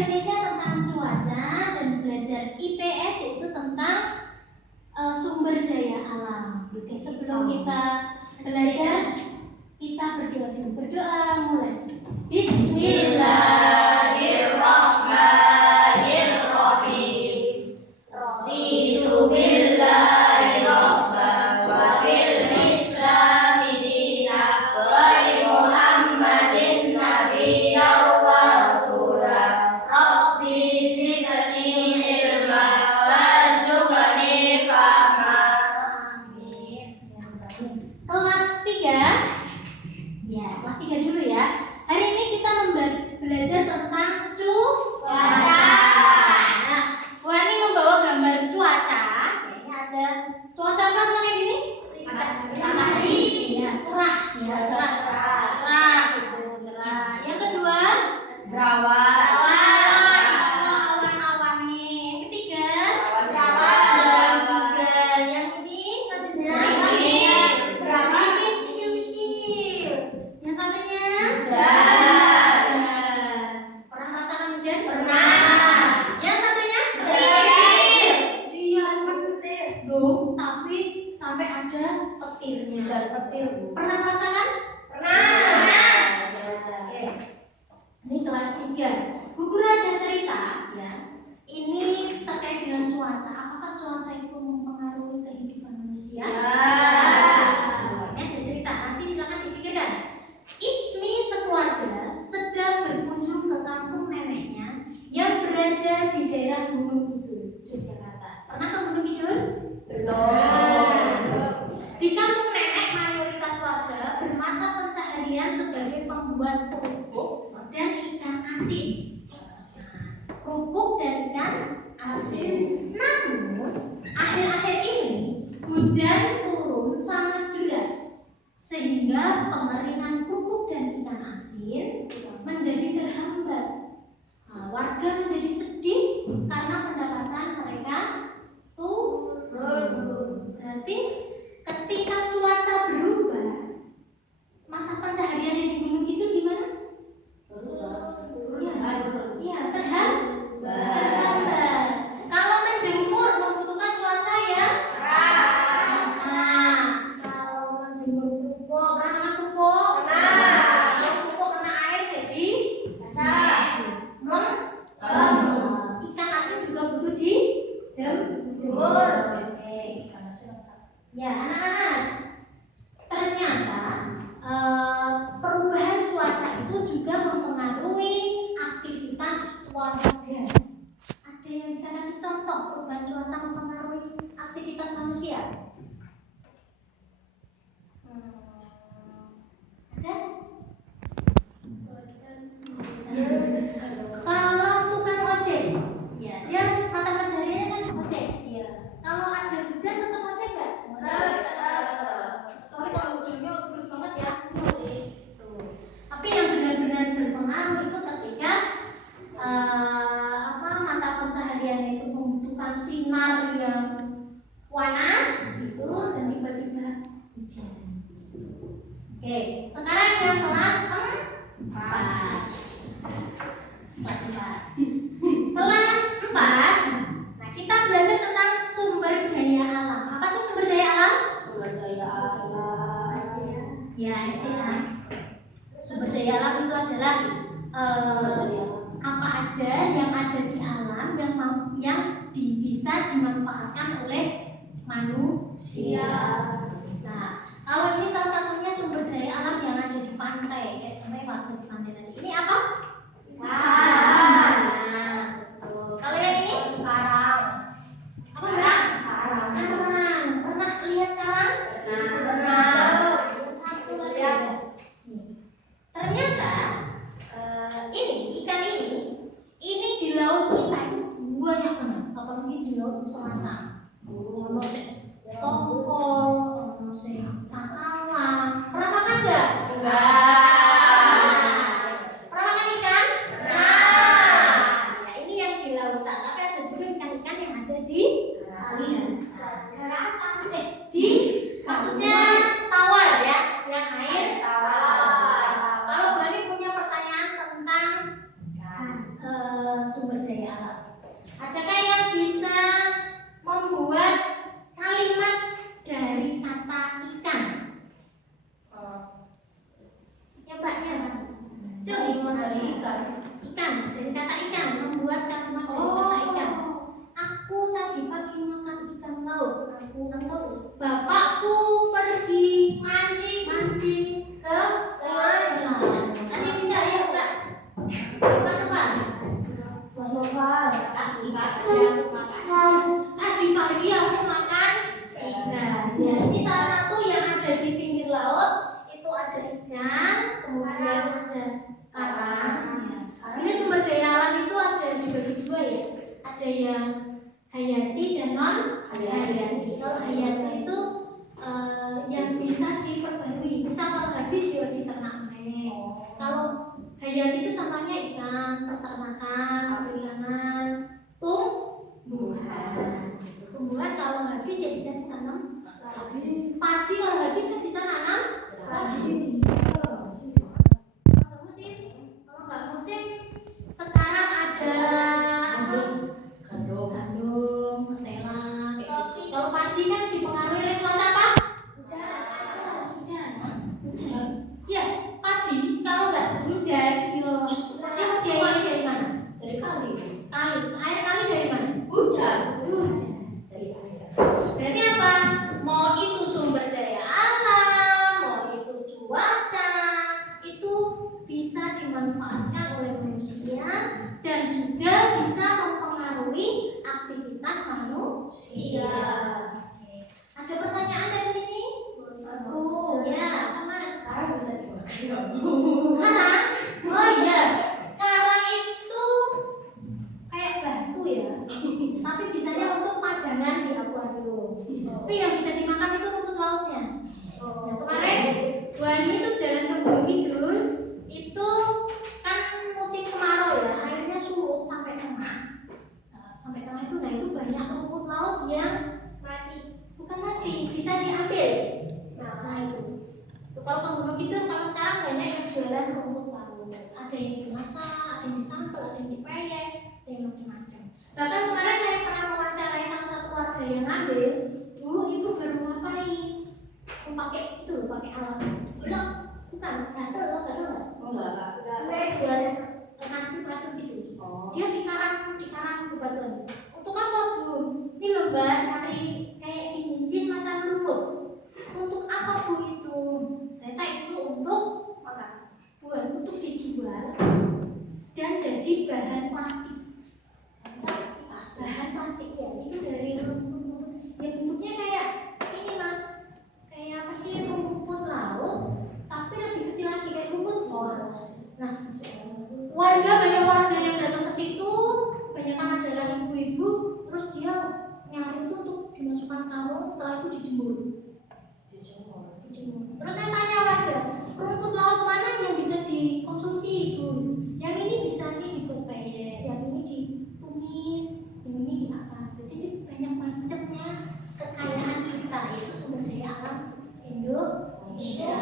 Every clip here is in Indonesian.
Indonesia tentang cuaca dan belajar IPS yaitu tentang sumber daya alam. Oke, sebelum kita belajar, kita berdoa dulu. Berdoa mulai. Bismillahirrahmanirrahim. Raditu billahi rabban wa bil islami dinan wa bi Muhammadin nabiyyan wa rasulah. Rabbi zidni ilman warzuqni fahma. Amin. Kelas 3. Ya, kelas 3 dulu ya. Hari ini kita belajar tentang cuaca. Nah, Wani membawa gambar cuaca. Ini ada cuaca apa kayak gini? Matahari. Ya, cerah. Ya, cerah. Cerah gitu, cerah. Yang kedua, berawan. Awan-awan nih. Ketiga, berawan juga. Yang ini selanjutnya gerimis kecil-kecil. Yang satunya hujan. Pernah merasakan hujan? Pernah. Yang satunya petir. Dia petir dong, tapi sampai ada petirnya. Hujan petir. Pernah merasakan? Pernah. Oke. Ini kelas 3. Bu Guru ada cerita ya. Ini terkait dengan cuaca. Apakah cuaca itu mempengaruhi kehidupan manusia? Ini ada cerita. Nanti silakan dipikirkan. Ismi sekeluarga sedang berkunjung ke kampung neneknya yang berada di daerah Gunung Kidul, Yogyakarta. Pernah ke Gunung Kidul? Belum. Di kampung nenek mayoritas warga bermata pencaharian sebagai pembuat kerupuk dan ikan asin. Kerupuk dan ikan asin. Namun akhir-akhir ini hujan turun sangat deras sehingga pengeringan kerupuk dan ikan asin menjadi terhambat. Warga menjadi sedih karena pendapatan mereka turun. Berarti ketika cuaca berubah, mata pencahariannya di Gunung Kidul gimana? Iya, terhambat. Kalau menjemur membutuhkan cuaca yang keras. Kalau menjemur kerupuk, pernah makan kerupuk? Kalau kerupuk kena air jadi basah. Ikan asin juga butuh dijemur. Ikan asin ya, anak-anak. Ternyata perubahan cuaca itu juga mempengaruhi aktivitas warga. Ada yang bisa kasih contoh perubahan cuaca mempengaruhi aktivitas manusia? Ada? Kalau tukang ojek, ya dia mata pencahariannya kan ojek. Iya. Kalau ada hujan tetap ojek nggak? Soalnya kalau hujannya terus banget ya. Tapi yang benar-benar berpengaruh itu ketika mata pencahariannya itu membutuhkan sinar yang panas itu dan tiba-tiba hujan. Oke, sekarang yang kelas 4. Kelas 4. Nah, kita belajar tentang sumber daya alam. Apa sih sumber daya alam? Sumber daya alam. Ya, istilah. Sumber daya alam itu adalah apa aja yang ada di alam yang bisa dimanfaatkan oleh manusia. Bisa. Kalau ini salah satunya sumber daya alam yang ada di pantai, kayak contohnya warga di pantai tadi. Ini apa? Ikan. Nah, betul. Kalau yang ini karang. Apa enggak? Karang. Pernah lihat karang? Pernah. Satu lagi. Ternyata ini ikan ini di laut kita itu banyak banget. Apalagi di laut selatan. Ono sing tongkol, ono sing cakalang. Pernah makan enggak? Pernah makan ikan? Ya, ini yang di lautan. Tapi ada juga ikan-ikan yang ada di kalian. Maksudnya tawar ya, yang air tawar. Kalau Bani punya pertanyaan tentang sumber daya alam. Adakah yang bisa membuat kalimat dari kata ikan? Ya mbaknya, coba dari ikan. Ikan, dari kata ikan, membuat kalimat dari kata ikan. Aku tadi pagi makan ikan laut. Aku tahu. Bapakku pergi mancing ke laut. Ada yang bisa ya Kak? Mas apa? Mas Novan. Tadi pagi aku makan ikan. Ya, ini salah satu yang ada di pinggir laut. Itu ada ikan, kemudian ada karang. Sebenarnya sumber daya alam itu ada dibagi dua ya. Ada yang hayati dan non hayati. Kalau hayati itu yang bisa diperbarui. Misal kalau habis ya diternak. Kalau hayati itu contohnya ikan, peternakan, perikanan, tumbuhan. Tumbuhan kalau habis ya bisa ditanam lagi. Padi kalau habis ya bisa nanam lagi. Kalau nggak musim, sekarang ada apa? Gandum, ketela, kayak gitu. Kalau padi kan dipengaruhi oleh cuaca apa? Hujan. Ya, padi kalau nggak hujan, yo dia diawali dari mana? Dari kali. Air kali dari mana? Hujan. Dari air. Berarti apa? Mau itu sumber daya alam, mau itu cuaca, itu bisa dimanfaatkan oleh manusia dan juga bisa mempengaruhi aktivitas manusia. Ada pertanyaan dari sini? Aku. Ya, apa Mas? Sekarang bisa dimakan nggak Bu? Karang? Oh iya, karang itu kayak batu ya, tapi bisanya untuk pajangan di akuarium. Tapi yang bisa dimakan itu rumput lautnya. Nah, kemarin Bu Ani itu jalan ke Gunung Kidul, itu kan musim kemarau ya, airnya surut sampai tengah. Sampai tengah itu, nah itu banyak rumput laut yang bukan mati, bisa diambil. Nah itu. Kalau ke Gunung Kidul, kalau sekarang banyak yang jualan rumput laut. Ada yang dimasak, ada yang disambal, ada yang dipeyek, ada yang macam-macam. Bahkan kemarin saya pernah mewawancarai salah satu warga yang ngambil, Bu, ibu baru ngapain? Pakai itu loh, pakai alat. Belum, bukan, gatel nggak? Enggak. Jual ngadu gitu. Dia di karang bebatuan. Untuk apa Bu? Ini loh Mbak, nyari kayak gini, dia semacam rumput. Untuk apa Bu itu? Ternyata itu untuk makan, bukan untuk dijual dan jadi bahan plastik. Bahan plastik ya, itu dari rumput. Ya bentuknya kayak ini Mas, kayak apa sih, rumput laut, tapi lebih kecil lagi kayak rumput bawah. Nah, banyak warga yang datang ke situ, banyak kan adalah ibu-ibu, terus dia nyari itu untuk dimasukkan karung, setelah itu dijemur. Terus saya tanya warga, rumput laut mana yang bisa dikonsumsi Ibu? Yang ini bisa dipepeyek, yang ini ditumis, yang ini di apa? Jadi banyak macamnya kekayaan kita, itu sumber daya alam Indonesia.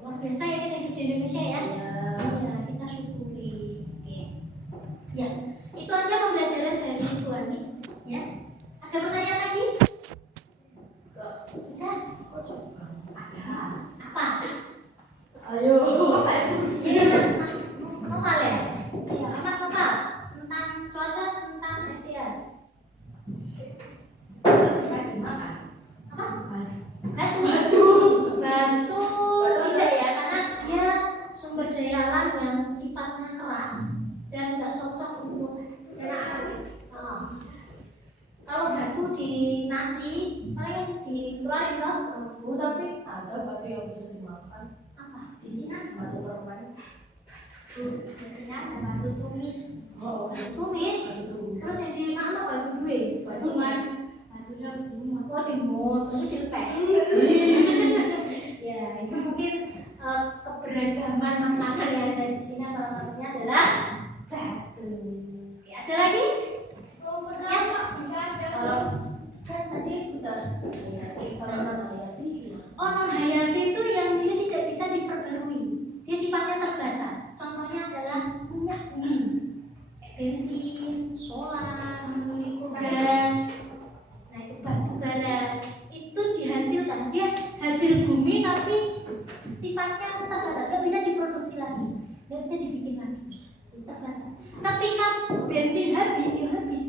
Luar biasa ya kita hidup di Indonesia ya. Ya, kita syukuri. Oke. Ya, itu aja pembelajaran dari Ibu Ani. Ya, ada pertanyaan lagi? Ada. Apa? Ayo. Iya Mas Noval ya? Iya, Mas Noval tentang cuaca, tentang SDR. Apa? Batu tidak ya, karena dia sumber daya alam yang sifatnya keras dan nggak cocok untuk anak-anak. Kalau batu di nasi paling dikeluarin dong. Tapi ada batu yang bisa dimakan. Apa? Di Cina Batu permen. Biasanya ada batu tumis. Batu Tumis. Terus yang dimakan apa? Batu duit. Batunya dimut. Oh dimut, terus dilepek. Ya itu mungkin keberagaman makanan yang ada di Cina, salah satunya adalah batu. Oke, ada lagi? Ya, Kan tadi udah hayati, kalau non hayati. Oh, non hayati itu yang dia tidak bisa diperbarui. Dia sifatnya terbatas. Contohnya adalah minyak bumi. bensin, solar, gas. Nah itu batu bara. Itu dihasilkan, dia hasil bumi tapi sifatnya terbatas, nggak bisa diproduksi lagi, nggak bisa dibikin lagi, terbatas. Ketika bensin habis, ya habis.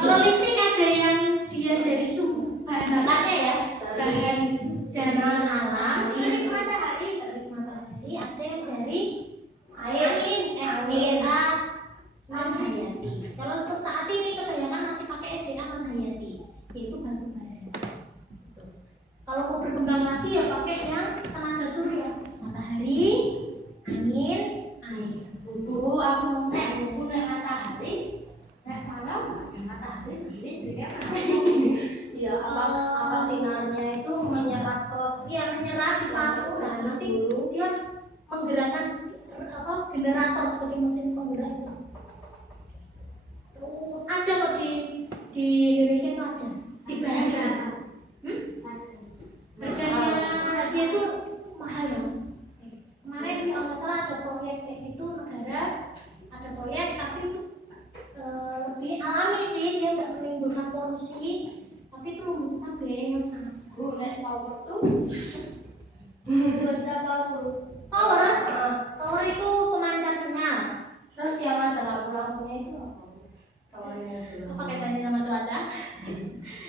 Kalau listrik ada yang dia dari suhu bahan bakarnya ya, bahan jalan alam, dari matahari, ada yang dari angin, SDA non-hayati. Kalau untuk saat ini kebanyakan masih pakai SDA non-hayati, yaitu batu bara. Kalau mau berkembang lagi ya pakai yang tenaga surya, matahari, angin, air. Aku mau buku matahari, malam matahari listriknya Iya, apa sinarnya itu menyerap ke menyerap di lampu. Nah nanti dia menggerakkan generator seperti mesin penggerak itu. Terus ada kok di Indonesia itu ada di Bahrain. Harganya itu mahal mas. Kemarin kalau nggak salah ada proyek kayak gitu, negara ada proyek tapi itu lebih alami sih, dia nggak menimbulkan polusi, tapi itu membutuhkan biaya yang sangat besar. net power tuh berapa Tower itu pemancar sinyal. terus yang ada lampu-lampunya itu apa? Towernya itu. Apa kaitannya sama cuaca?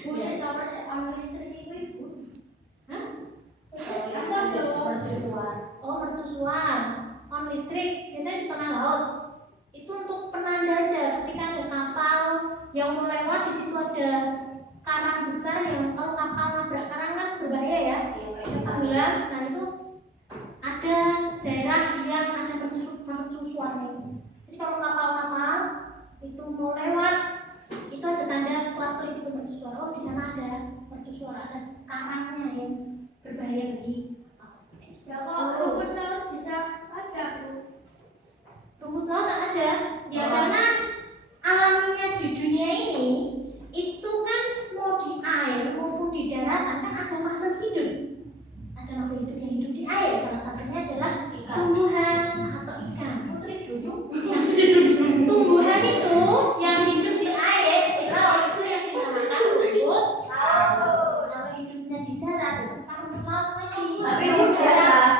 buset tower on listrik itu ibu. Hah? Mercusuar. Oh mercusuar, on listrik biasanya di tengah laut. Itu untuk penanda aja ketika ada kapal yang mau lewat, di situ ada karang besar yang kalau kapal nabrak karang kan berbahaya ya, tenggelam. Nah itu ada daerah yang ada mercusuarnya. Jadi kalau kapal-kapal itu mau lewat, itu ada tanda klap-klip itu mercusuar. Oh di sana ada mercusuar, ada karangnya yang berbahaya bagi kapal. Ya kalau rumput laut bisa ada bu. Rumput laut tak ada, ya karena alaminya di dunia ini itu kan mau di air maupun di daratan kan ada makhluk hidup. Ada makhluk hidup yang hidup di air, salah satunya adalah tumbuhan atau ikan. Putri duyung. Tumbuhan itu yang hidup di air, di laut itu yang dinamakan rumput. Kalau hidupnya di darat itu kan rumput laut lagi. Tapi di darat.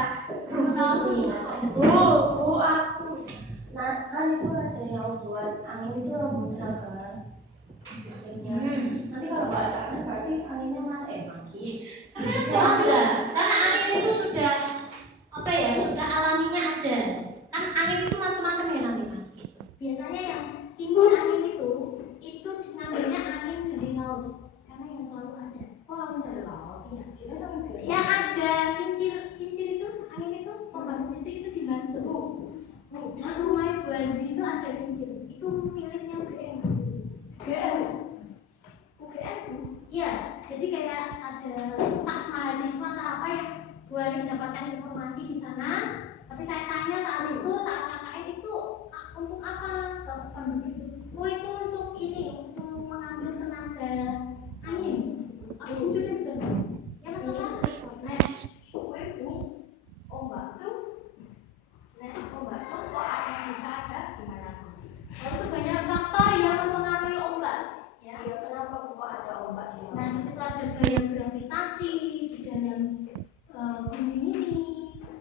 Rumput laut itu Aku. Nah kan itu ada yang buat angin itu rebutan kan listriknya. Nanti kalau nggak ada angin berarti anginnya mati. Oh enggak, karena angin itu sudah sudah alaminya ada. Kan angin itu macam-macam ya nanti mas. Biasanya yang kincir angin itu namanya angin dari laut, karena yang selalu ada. Oh angin dari laut. Iya. Kira angin biasa. Yang ada kincir itu angin itu pembangkit listrik itu dibantu. Rumah Bu Aziz itu ada kincir, itu miliknya UGM. UGM? Iya, jadi kayak ada mahasiswa apa yang buat mendapatkan informasi di sana. Tapi saya tanya saat KKN itu untuk apa ke penduduk itu? Oh itu untuk ini, untuk mengambil tenaga angin. Aku jujur bisa. Ya masalah. Ombak tuh kok ada bisa ada gimana tuh? Itu banyak faktor yang mempengaruhi ombak. Ya. Ya kenapa kok ada ombak di laut? Nah di situ ada gaya gravitasi di dalam bumi ini,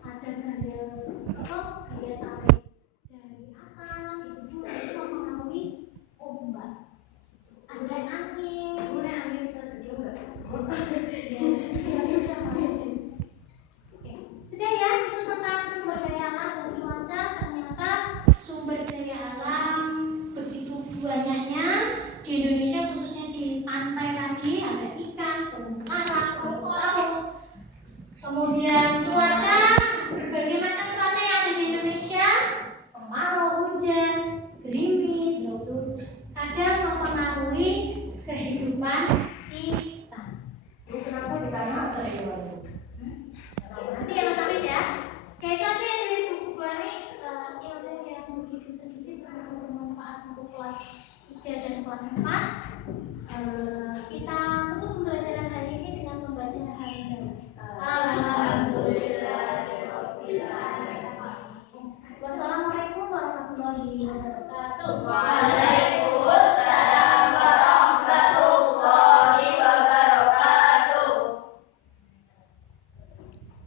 ada gaya tarik dari atas itu juga itu mempengaruhi ombak. Ada angin. Boleh angin setuju nggak? Ya, bisa juga Mas. Oke. Sudah ya, itu tentang sumber daya alam dan cuaca. Ternyata sumber daya alam begitu banyaknya di Indonesia, khususnya di pantai tadi ada ikan, terumbu karang, rumput laut. Kemudian cuaca, berbagai macam cuaca yang ada di Indonesia, kemarau, hujan, gerimis, itu kadang mempengaruhi kehidupan kita. Kenapa di tanah ada hewan? Nanti ya Mas Hafiz ya. Kayak itu aja yang dari buku Bani, ilmu yang begitu sedikit sangat bermanfaat untuk kelas 3 dan kelas 4. Kita tutup pembelajaran hari ini dengan membaca Alhamdulillah. Alhamdulillah. warahmatullahi wabarakatuh. Waalaikumsalam.